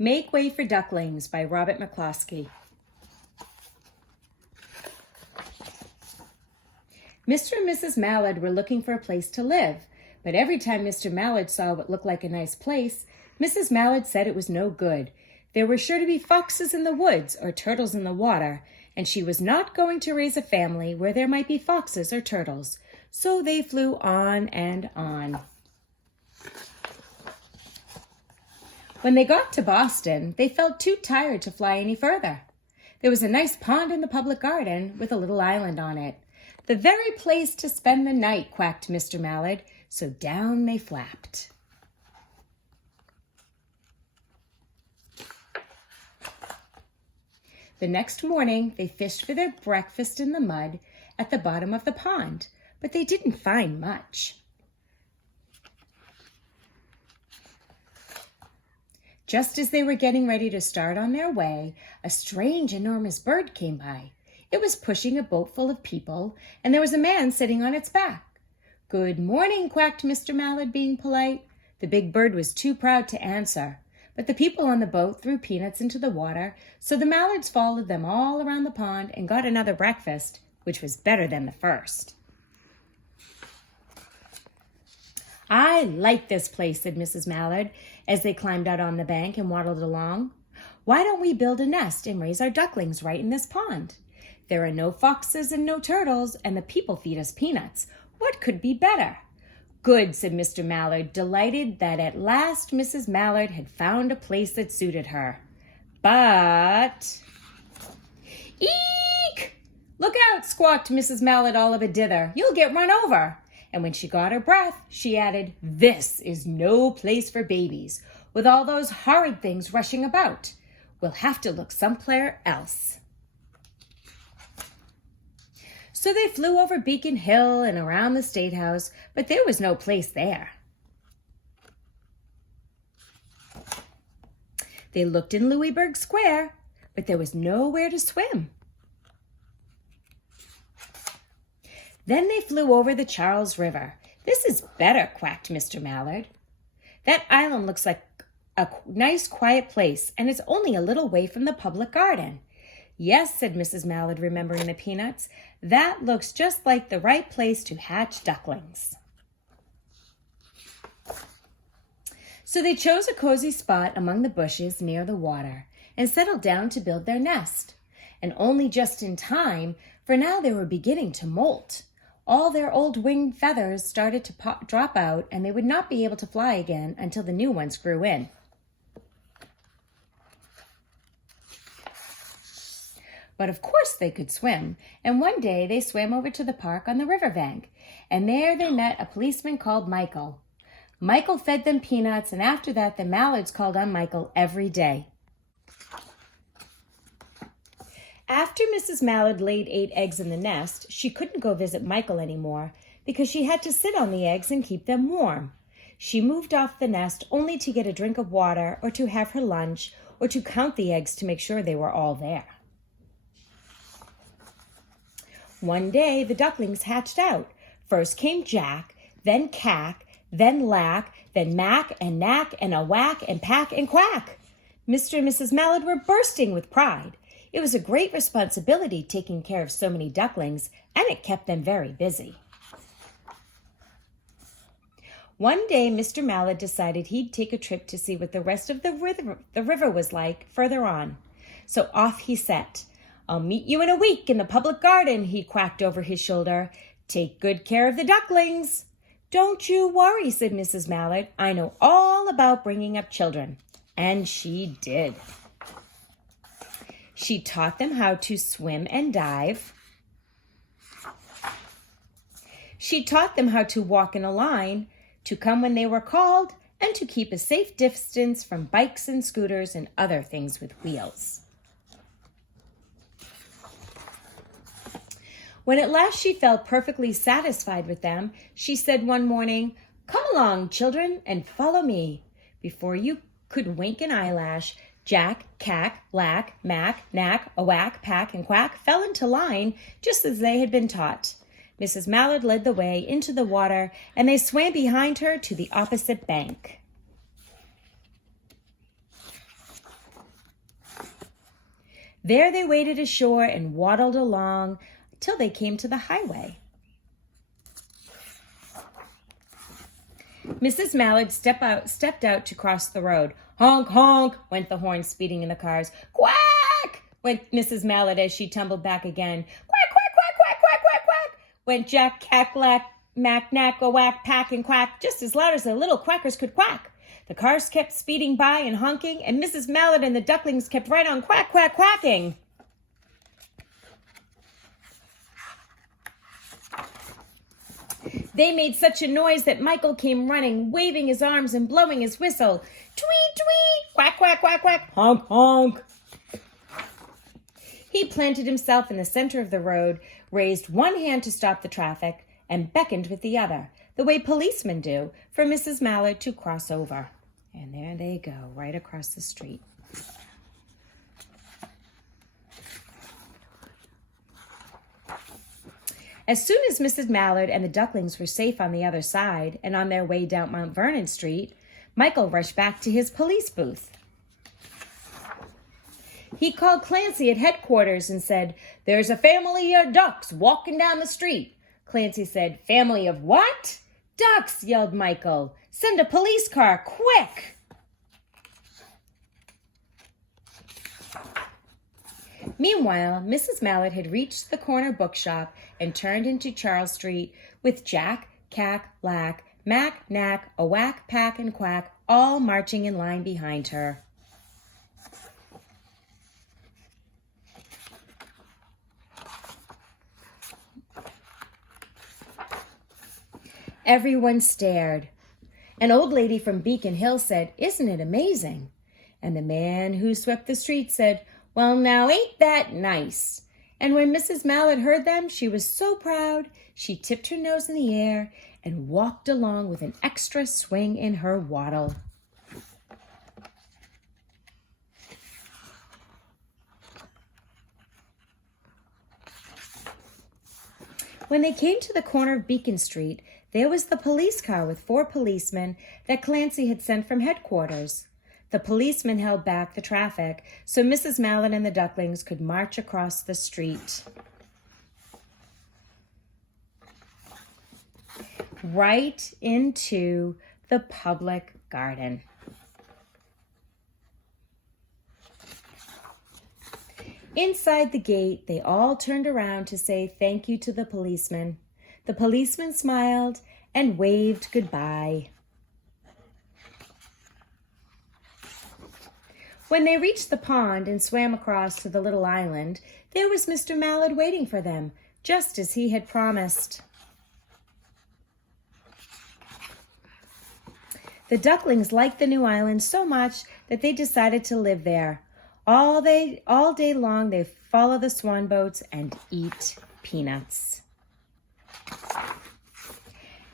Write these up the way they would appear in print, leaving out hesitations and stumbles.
Make Way for Ducklings by Robert McCloskey. Mr. and Mrs. Mallard were looking for a place to live, but every time Mr. Mallard saw what looked like a nice place, Mrs. Mallard said it was no good. There were sure to be foxes in the woods or turtles in the water, and she was not going to raise a family where there might be foxes or turtles. So they flew on and on. When they got to Boston, they felt too tired to fly any further. There was a nice pond in the public garden with a little island on it. The very place to spend the night, quacked Mr. Mallard, so down they flapped. The next morning, they fished for their breakfast in the mud at the bottom of the pond, but they didn't find much. Just as they were getting ready to start on their way, a strange, enormous bird came by. It was pushing a boat full of people, and there was a man sitting on its back. "Good morning," quacked Mr. Mallard, being polite. The big bird was too proud to answer, but the people on the boat threw peanuts into the water, so the Mallards followed them all around the pond and got another breakfast, which was better than the first. "I like this place," said Mrs. Mallard, as they climbed out on the bank and waddled along. "Why don't we build a nest and raise our ducklings right in this pond? There are no foxes and no turtles, and the people feed us peanuts. What could be better?" "Good," said Mr. Mallard, delighted that at last Mrs. Mallard had found a place that suited her. But... "Eek! Look out!" squawked Mrs. Mallard all of a dither. "You'll get run over." And when she got her breath, she added, "This is no place for babies, with all those horrid things rushing about. We'll have to look somewhere else." So they flew over Beacon Hill and around the State House, but there was no place there. They looked in Louisburg Square, but there was nowhere to swim. Then they flew over the Charles River. "This is better," quacked Mr. Mallard. "That island looks like a nice quiet place, and it's only a little way from the public garden." "Yes," said Mrs. Mallard, remembering the peanuts. "That looks just like the right place to hatch ducklings." So they chose a cozy spot among the bushes near the water and settled down to build their nest. And only just in time, for now they were beginning to molt. All their old winged feathers started to drop out, and they would not be able to fly again until the new ones grew in. But of course they could swim, and one day they swam over to the park on the riverbank, and there they met a policeman called Michael. Michael fed them peanuts, and after that the Mallards called on Michael every day. After Mrs. Mallard laid 8 eggs in the nest, she couldn't go visit Michael anymore because she had to sit on the eggs and keep them warm. She moved off the nest only to get a drink of water or to have her lunch or to count the eggs to make sure they were all there. One day the ducklings hatched out. First came Jack, then Cack, then Lack, then Mack and Knack and a whack and pack and quack. Mr. and Mrs. Mallard were bursting with pride. It was a great responsibility taking care of so many ducklings, and it kept them very busy. One day, Mr. Mallard decided he'd take a trip to see what the rest of the river was like further on. So off he set. "I'll meet you in a week in the public garden," he quacked over his shoulder. "Take good care of the ducklings." "Don't you worry," said Mrs. Mallard. "I know all about bringing up children." And she did. She taught them how to swim and dive. She taught them how to walk in a line, to come when they were called, and to keep a safe distance from bikes and scooters and other things with wheels. When at last she felt perfectly satisfied with them, she said one morning, "Come along, children, and follow me." Before you could wink an eyelash, Jack, Cack, Lack, Mack, Knack, a whack, pack, and quack fell into line just as they had been taught. Mrs. Mallard led the way into the water, and they swam behind her to the opposite bank. There they waded ashore and waddled along till they came to the highway. Mrs. Mallard stepped out to cross the road. Honk, honk, went the horn speeding in the cars. Quack, went Mrs. Mallard as she tumbled back again. Quack, quack, quack, quack, quack, quack, quack, went Jack, Cack, Lack, Mack, Knack, a whack, pack, and quack, just as loud as the little quackers could quack. The cars kept speeding by and honking, and Mrs. Mallard and the ducklings kept right on quack, quack, quacking. They made such a noise that Michael came running, waving his arms and blowing his whistle. Tweet, tweet, quack, quack, quack, quack, honk, honk. He planted himself in the center of the road, raised one hand to stop the traffic, and beckoned with the other, the way policemen do, for Mrs. Mallard to cross over. And there they go, right across the street. As soon as Mrs. Mallard and the ducklings were safe on the other side and on their way down Mount Vernon Street, Michael rushed back to his police booth. He called Clancy at headquarters and said, "There's a family of ducks walking down the street." Clancy said, "Family of what?" "Ducks," yelled Michael. "Send a police car, quick!" Meanwhile, Mrs. Mallard had reached the corner bookshop and turned into Charles Street with Jack, Cack, Lack, Mack, Knack, a whack, pack, and quack all marching in line behind her. Everyone stared. An old lady from Beacon Hill said, "Isn't it amazing?" And the man who swept the street said, "Well, now, ain't that nice?" And when Mrs. Mallard heard them, she was so proud, she tipped her nose in the air and walked along with an extra swing in her waddle. When they came to the corner of Beacon Street, there was the police car with 4 policemen that Clancy had sent from headquarters. The policemen held back the traffic so Mrs. Mallard and the ducklings could march across the street. Right into the public garden. Inside the gate, they all turned around to say thank you to the policeman. The policeman smiled and waved goodbye. When they reached the pond and swam across to the little island, there was Mr. Mallard waiting for them, just as he had promised. The ducklings liked the new island so much that they decided to live there. All day long, they follow the swan boats and eat peanuts.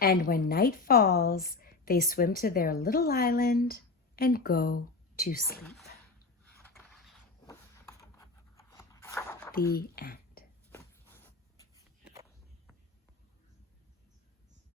And when night falls, they swim to their little island and go to sleep. The end.